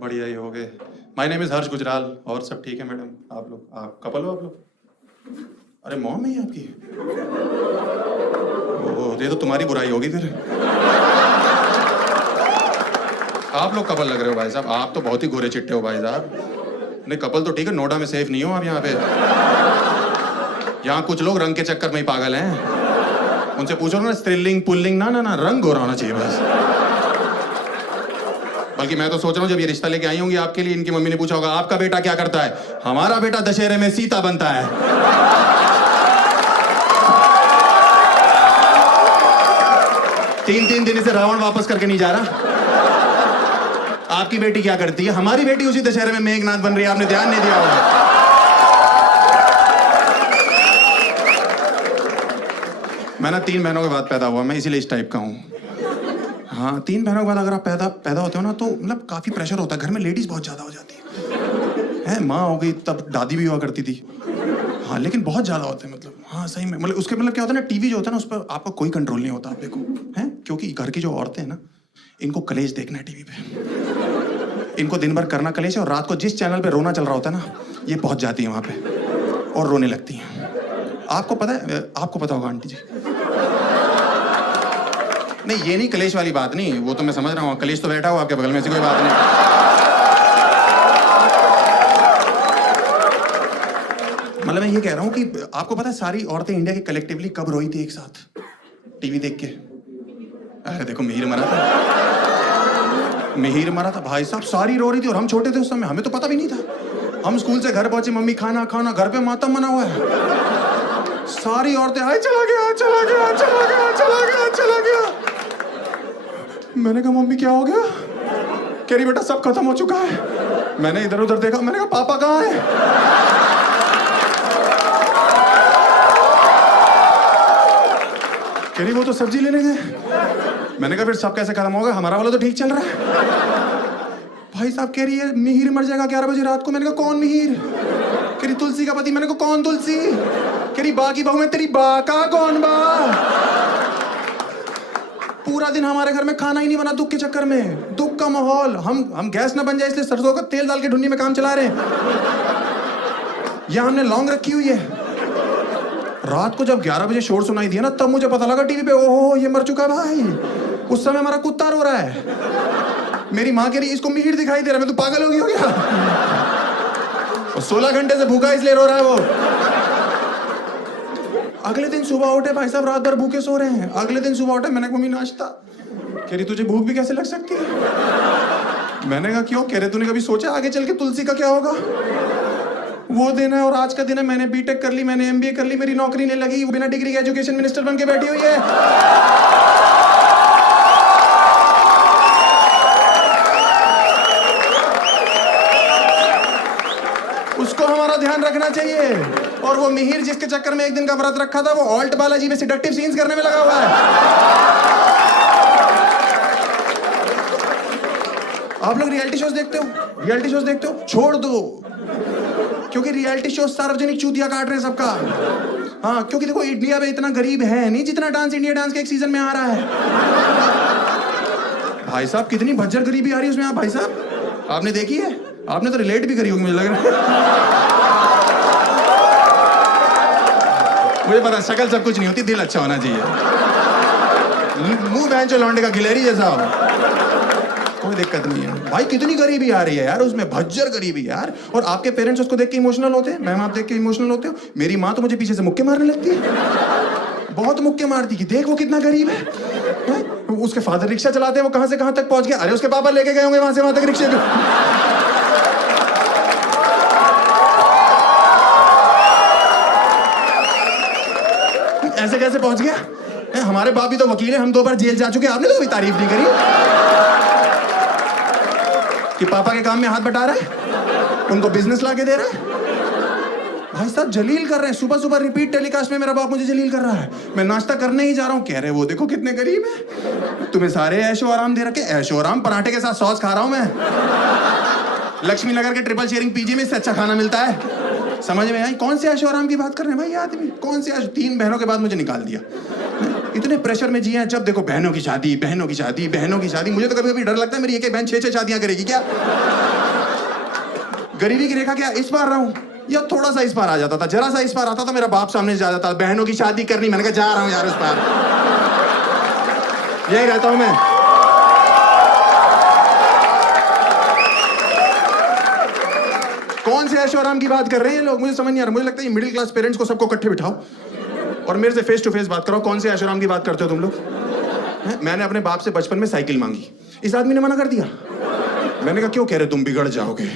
बढ़िया ही हो गए। माय नेम इज हर्ष गुजराल। और सब ठीक है मैडम? आप कपल हो आप लोग? अरे मॉम है ये आपकी? ओह, ये तो तुम्हारी बुराई होगी फिर। आप लोग कपल लग रहे हो भाई साहब। आप तो बहुत ही गोरे चिट्टे हो भाई साहब। नहीं कपल तो ठीक है, नोएडा में सेफ नहीं हो आप यहाँ पे। यहाँ कुछ लोग रंग के चक्कर में ही पागल हैं। उनसे पूछो ना स्त्रीलिंग पुल्लिंग, ना ना ना, रंग गोरा होना चाहिए बस। बल्कि मैं तो सोच रहा हूँ जब ये रिश्ता लेके आई होंगी आपके लिए, इनकी मम्मी ने पूछा होगा आपका बेटा क्या करता है? हमारा बेटा दशहरे में सीता बनता है। 3 दिन से रावण वापस करके नहीं जा रहा। आपकी बेटी क्या करती है? हमारी बेटी उसी दशहरे में मेघनाथ बन रही है। आपने ध्यान नहीं दिया होगा। मैं ना 3 बहनों के बाद पैदा हुआ, मैं इसीलिए इस टाइप का हूँ। हाँ, 3 बहनों के बाद अगर आप पैदा होते हो ना तो मतलब काफी प्रेशर होता है घर में। लेडीज बहुत ज्यादा हो जाती है। माँ हो गई तब दादी भी हुआ करती थी। हाँ लेकिन बहुत ज्यादा होते हैं मतलब। हाँ सही में, मतलब उसके मतलब क्या होता है ना, टीवी जो होता है ना उस पर आपका कोई कंट्रोल नहीं होता। आप देखो हैं, क्योंकि घर की जो औरतें हैं ना, इनको कलेश देखना है टीवी पे। इनको दिन भर करना कलेश है, और रात को जिस चैनल पे रोना चल रहा होता है ना, ये पहुंच जाती है वहां पे और रोने लगती हैं। आपको पता है, आपको पता होगा आंटी जी। नहीं ये नहीं, कलेश वाली बात नहीं, वो तो मैं समझ रहा हूँ। कलेश तो बैठा हुआ आपके बगल में, ऐसी कोई बात नहीं। मतलब मैं ये कह रहा हूँ कि आपको पता है सारी औरतें इंडिया की कलेक्टिवली कब रोई थी एक साथ टीवी देख के? अरे देखो मिहिर मरा था। मिहिर मरा था भाई साहब, सारी रो रही थी और हम छोटे थे उस समय, हमें तो पता भी नहीं था। हम स्कूल से घर पहुंचे, मम्मी खाना खाना, घर पे मातम मना हुआ है। सारी औरतें आए चला गया चला गया चला गया चला गया चला गया। मैंने कहा मम्मी क्या हो गया? कह रही बेटा सब खत्म हो चुका है। मैंने इधर उधर देखा, मैंने कहा पापा कहाँ है? कह रही वो तो सब्जी लेने गए। मैंने कहा फिर सब कैसे खत्म होगा? हमारा वाला तो ठीक चल रहा है। भाई साहब कह रही है मिहिर मर जाएगा 11 बजे रात को। मैंने कहा कौन मिहिर? कह रही तुलसी का पति। मैंने कहा कौन तुलसी? कह रही बा की बहू में तेरी बा का कौन बा? पूरा दिन हमारे घर में खाना ही नहीं बना दुख के चक्कर में। दुख का माहौल। हम गैस ना बन जाए इसलिए सरसों का तेल डाल के ढूंढनी में काम चला रहे हैं। यहाँ हमने लौंग रखी हुई है। रात को जब 11 बजे शोर सुनाई दिया ना, तब मुझे पता लगा टीवी पे, ओहो ये मर चुका है भाई। उस समय हमारा कुत्ता रो रहा है। मेरी माँ कह रही इसको मिहिर दिखाई दे रहा है। मैं तो पागल हो गई हो क्या? और 16 घंटे से भूखा इसलिए रो रहा है वो। अगले दिन सुबह उठे भाई साहब, रात भर भूखे सो रहे हैं। अगले दिन सुबह उठे, मैंने कहा मम्मी नाश्ता। कह रही तुझे भूख भी कैसे लग सकती है? मैंने कहा क्यों? कह रहे तूने कभी सोचा आगे चल के तुलसी का क्या होगा? वो दिन है और आज का दिन है। मैंने बीटेक कर ली, मैंने एमबीए कर ली, मेरी नौकरी नहीं लगी, बिना डिग्री के एजुकेशन मिनिस्टर बन के बैठी हुई है। उसको हमारा ध्यान रखना चाहिए। और वो मिहिर जिसके चक्कर में एक दिन का व्रत रखा था, वो ऑल्ट बालाजी में सेडक्टिव सीन्स करने में लगा हुआ है। आप लोग रियलिटी शोज देखते हो? रियलिटी शोज देखते हो? छोड़ दो, क्योंकि रियलिटी शो सार्वजनिक चूतिया काट रहे हैं सबका। हाँ क्योंकि देखो इंडिया में इतना गरीब है नहीं जितना डांस इंडिया डांस के एक सीजन में आ रहा है। भाई साहब कितनी भज्जर गरीबी आ रही है उसमें। आप भाई साहब आपने देखी है? आपने तो रिलेट भी करी होगी मुझे लग रहा है। मुझे पता शक्ल सब कुछ नहीं होती, दिल अच्छा होना चाहिए। मुंह बेंचो लौंडे का गिलहरी जैसा हो, कोई दिक्कत नहीं है भाई। कितनी गरीबी आ रही है यार उसमें, भज्जर गरीबी यार। और आपके पेरेंट्स उसको देख के इमोशनल होते हैं। मैम आप देख के इमोशनल होते हो? मेरी माँ तो मुझे पीछे से मुक्के मारने लगती है। बहुत मुक्के मारती कि देख वो कितना गरीब है। उसके फादर रिक्शा चलाते हैं, वो कहां से कहां तक पहुंच गया। अरे उसके पापा लेके गए होंगे वहां से वहां तक रिक्शे पे। ऐसे कैसे पहुंच गया? हमारे बाप भी तो वकील है, हम 2 बार जेल जा चुके। आपने तो कभी तारीफ नहीं करी कि पापा के काम में हाथ बटा रहा है, उनको बिजनेस लाके दे रहा है। भाई साहब जलील कर रहे हैं। सुबह सुबह रिपीट टेलीकास्ट में मेरा बाप मुझे जलील कर रहा है। मैं नाश्ता करने ही जा रहा हूँ, कह रहे वो देखो कितने गरीब है, तुम्हें सारे ऐशो आराम दे रखे। ऐशो आराम पराठे के साथ सॉस खा रहा हूं मैं। लक्ष्मी नगर के ट्रिपल शेयरिंग पीजी में इससे अच्छा खाना मिलता है। समझ में आई? कौन से ऐशो आराम की बात कर रहे हैं भाई ये आदमी? कौन से 3 बहनों के बाद मुझे निकाल दिया। इतने प्रेशर में जिए हैं, जब देखो बहनों की शादी, बहनों की शादी, बहनों की शादी। मुझे तो कभी कभी डर लगता है मेरी एक बहन 6-6 शादियां करेगी क्या। गरीबी की रेखा क्या इस बार रहा हूं, या थोड़ा सा इस बार आ जाता था, जरा सा इस बार आता था, मेरा बाप सामने जा जाता था, बहनों की शादी करनी। मैंने कहा जा रहा हूं यार इस बार, यही रहता हूं मैं। कौन से ऐशो आराम की बात कर रहे हैं लोग, मुझे समझ नहीं आ रहा। मुझे लगता है मिडिल क्लास पेरेंट्स को सबको इकट्ठे बिठाओ और मेरे से फेस टू फेस बात करो। कौन से ऐशो आराम की बात करते हो तुम लोग? मैंने अपने बाप से बचपन में साइकिल मांगी, इस आदमी ने मना कर दिया। मैंने कहा क्यों? कह रहे तुम बिगड़ जाओगे।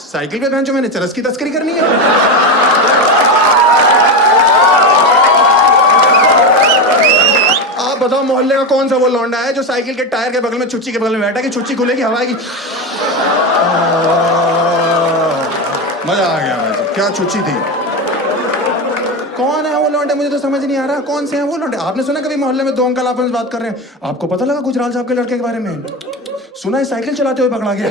साइकिल पे बहन जो मैंने चरस की तस्करी करनी है। आप बताओ मोहल्ले का कौन सा वो लौंडा है जो साइकिल के टायर के बगल में, छुच्ची के बगल में बैठा कि छुच्ची खुलेगी, हवा आएगी। मजा आ गया वैसे, क्या छुच्ची थी। कौन है वो लौंडे, मुझे तो समझ नहीं आ रहा कौन से हैं वो लौंडे। आपने सुना कभी मोहल्ले में दो अंकल आपस में बात कर रहे हैं? आपको पता लगा गुजराल साहब के लड़के के बारे में? सुना है साइकिल चलाते हुए पकड़ा गया।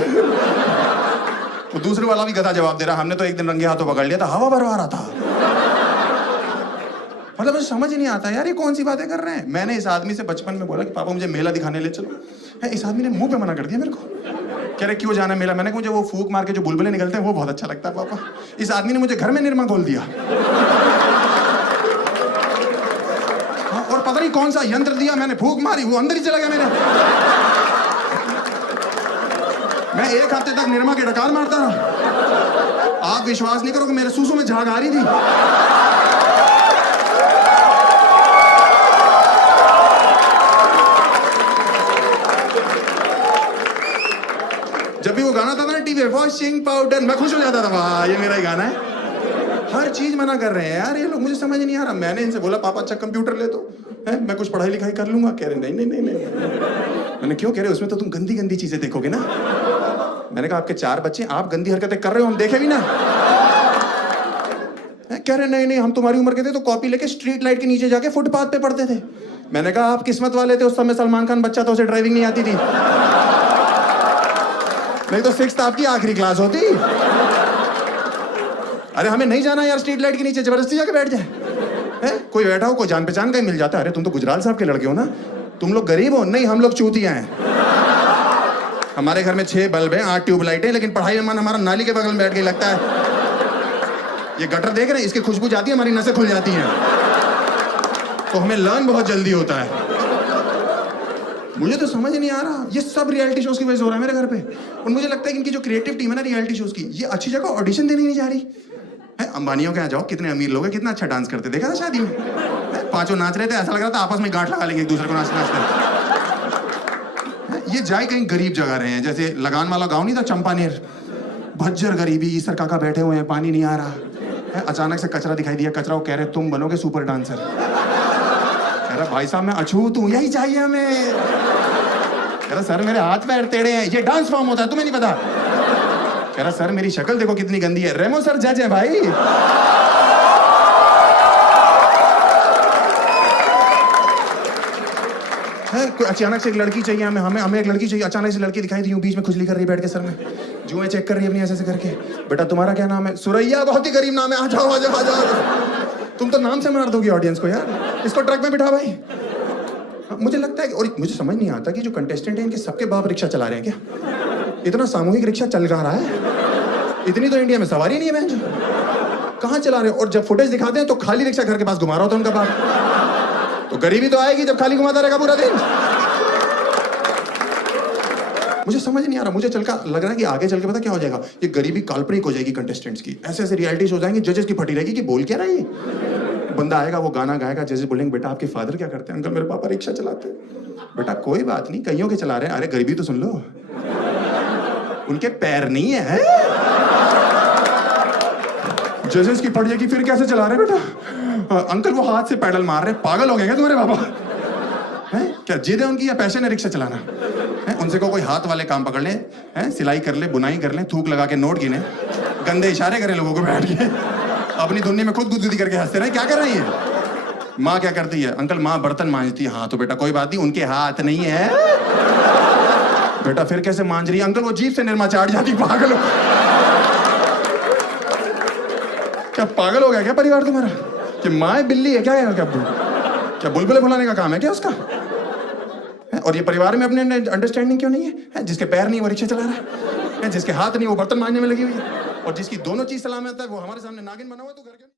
तो दूसरे वाला भी गधा जवाब दे रहा, हमने तो एक दिन रंगे हाथों पकड़ लिया था, हवा भरवा रहा था। मतलब मुझे समझ नहीं आता यार ये कौन सी बातें कर रहे हैं। मैंने इस आदमी से बचपन में बोला कि पापा मुझे मेला दिखाने ले चलो, है इस आदमी ने मुंह पे मना कर दिया मेरे को। कह रहे क्यों जाना मेला? मैंने कहा मुझे वो फूक मार के जो बुलबुले निकलते हैं वो बहुत अच्छा लगता है पापा। इस आदमी ने मुझे घर में निरमा खोल दिया। और पता नहीं कौन सा यंत्र दिया, मैंने फूक मारी, वो अंदर ही चला गया मेरे। मैं एक हफ्ते तक निरमा की डकार मारता रहा। आप विश्वास नहीं करोगे मेरे सूसू में झाग आ रही थी। जब भी वो गाना था ना टीवी वॉशिंग पाउडर, मैं खुश हो जाता था, वाह ये मेरा ही गाना है। हर चीज मना कर रहे हैं यार ये लोग, मुझे समझ नहीं आ रहा। मैंने इनसे बोला पापा अच्छा कंप्यूटर ले दो, है मैं कुछ पढ़ाई लिखाई कर लूंगा। कह रहे नहीं नहीं नहीं नहीं। मैंने क्यों? कह रहे उसमें तो तुम गंदी गंदी चीजें देखोगे ना। मैंने कहा आपके 4 बच्चे, आप गंदी हरकतें कर रहे हो, हम देखे भी ना। कह रहे नहीं नहीं हम तुम्हारी उम्र के थे तो कॉपी लेके स्ट्रीट लाइट के नीचे जाके फुटपाथ पे पढ़ते थे। मैंने कहा आप किस्मत वाले थे, उस समय सलमान खान बच्चा था, उसे ड्राइविंग नहीं आती थी, नहीं तो 6th आपकी आखिरी क्लास होती। अरे हमें नहीं जाना यार स्ट्रीट लाइट के नीचे, जबरदस्ती जाके बैठ जाए। कोई बैठा हो, कोई जान पहचान का ही मिल जाता है। अरे तुम तो गुजराल साहब के लड़के हो ना, तुम लोग गरीब हो? नहीं हम लोग चूतियां हैं। हमारे घर में 6 बल्ब हैं, 8 ट्यूबलाइट हैं, लेकिन पढ़ाई में मन हमारा नाली के बगल में बैठ के लगता है। ये गटर देख रहे हैं, इसकी खुशबू जाती है, हमारी नसें खुल जाती हैं, तो हमें लर्न बहुत जल्दी होता है। मुझे तो समझ नहीं आ रहा, ये सब रियलिटी शोज की वजह से हो रहा है मेरे घर पे। और मुझे लगता है कि इनकी जो क्रिएटिव टीम है ना रियलिटी शोज की, ये अच्छी जगह ऑडिशन देने नहीं जा रही है। अंबानियों के यहाँ जाओ, कितने अमीर लोग हैं, कितना अच्छा डांस करते, देखा था शादी में? 5 नाच रहे थे, ऐसा लग रहा था आपस में गांठ लगा लेंगे एक दूसरे को नाचते नाचते। ये जाए कहीं गरीब जगह रहे हैं, जैसे लगान वाला गाँव नहीं था चंपानेर, भज्जर गरीबी, ईसर काका बैठे हुए हैं, पानी नहीं आ रहा है। अचानक से कचरा दिखाई दिया, कचरा वो कह रहे तुम बनोगे सुपर डांसर। कह रहा भाई साहब मैं अछूत हूँ, यही चाहिए हमें। कह रहा सर मेरे हाथ पैर टेढ़े हैं, ये डांस फॉर्म होता है तुम्हें नहीं पता? कह रहा सर मेरी शक्ल देखो कितनी गंदी है। रेमो सर जज है भाई। अचानक से एक लड़की चाहिए हमें एक लड़की चाहिए। अचानक से लड़की दिखाई दी, बीच में खुजली कर रही बैठ के, सर में जुएं चेक कर रही है अपनी ऐसे करके। बेटा तुम्हारा क्या नाम है? सुरैया, बहुत ही गरीब नाम है, आ जाओ आ जाओ आ जाओ। तुम तो नाम से मार दोगे ऑडियंस को यार। इसको ट्रक में बिठा भाई। मुझे लगता है और मुझे समझ नहीं आता कि जो कंटेस्टेंट हैं इनके सबके बाप रिक्शा चला रहे हैं क्या? इतना सामूहिक रिक्शा चल रहा है, इतनी तो इंडिया में सवारी नहीं है बहन। कहाँ चला रहे हैं? और जब फुटेज दिखाते हैं तो खाली रिक्शा घर के पास घुमा रहा होता है उनका बाप। तो गरीबी तो आएगी जब खाली घुमाता रहेगा पूरा दिन। मुझे समझ नहीं आ रहा। मुझे लग रहा है कि आगे चल के पता क्या हो जाएगा, ये गरीबी काल्पनिक हो जाएगी कंटेस्टेंट्स की। ऐसे ऐसे रियलिटी शो हो जाएंगे, जजेस की फटी रहेगी कि बोल क्या रहा है ये। बंदा आएगा, वो गाना गाएगा, जजेस बोलेंगे बेटा आपके फादर क्या करते हैं? अंकल मेरे पापा रिक्शा चलाते हैं। बेटा कोई बात नहीं, कईयों के चला रहे हैं। अरे गरीबी तो सुन लो, उनके पैर नहीं है। जजेस की फट जाएगी, फिर कैसे चला रहे बेटा? अंकल वो हाथ से पैडल मार रहे, पागल हो गए क्या तुम्हारे पापा? हैं क्या जिद है उनकी या पैशन है रिक्शा चलाना? है उनसे को कोई हाथ वाले काम पकड़ ले, हैं सिलाई कर ले, बुनाई कर ले, थूक लगा के नोट गिने, गंदे इशारे करे लोगों को बैठ के, अपनी दुनिया में खुद गुदगुदी करके हंसते रहे। क्या कर रही है? माँ क्या करती है? अंकल माँ बर्तन मांजती है। हाँ तो बेटा कोई बात नहीं, उनके हाथ नहीं है। बेटा फिर कैसे मांज रही है? अंकल वो जीभ से निरमा चाट जाती। पागल हो क्या? पागल हो गया क्या परिवार तुम्हारा? कि माँ बिल्ली है क्या? क्या बुलबुले फुलाने का काम है क्या उसका? और ये परिवार में अपने अंडरस्टैंडिंग क्यों नहीं है? जिसके पैर नहीं वो रिक्शा चला रहा है, जिसके हाथ नहीं वो बर्तन मांजने में लगी हुई है, और जिसकी दोनों चीज सलामत है वो हमारे सामने नागिन बना हुआ है। तो घर के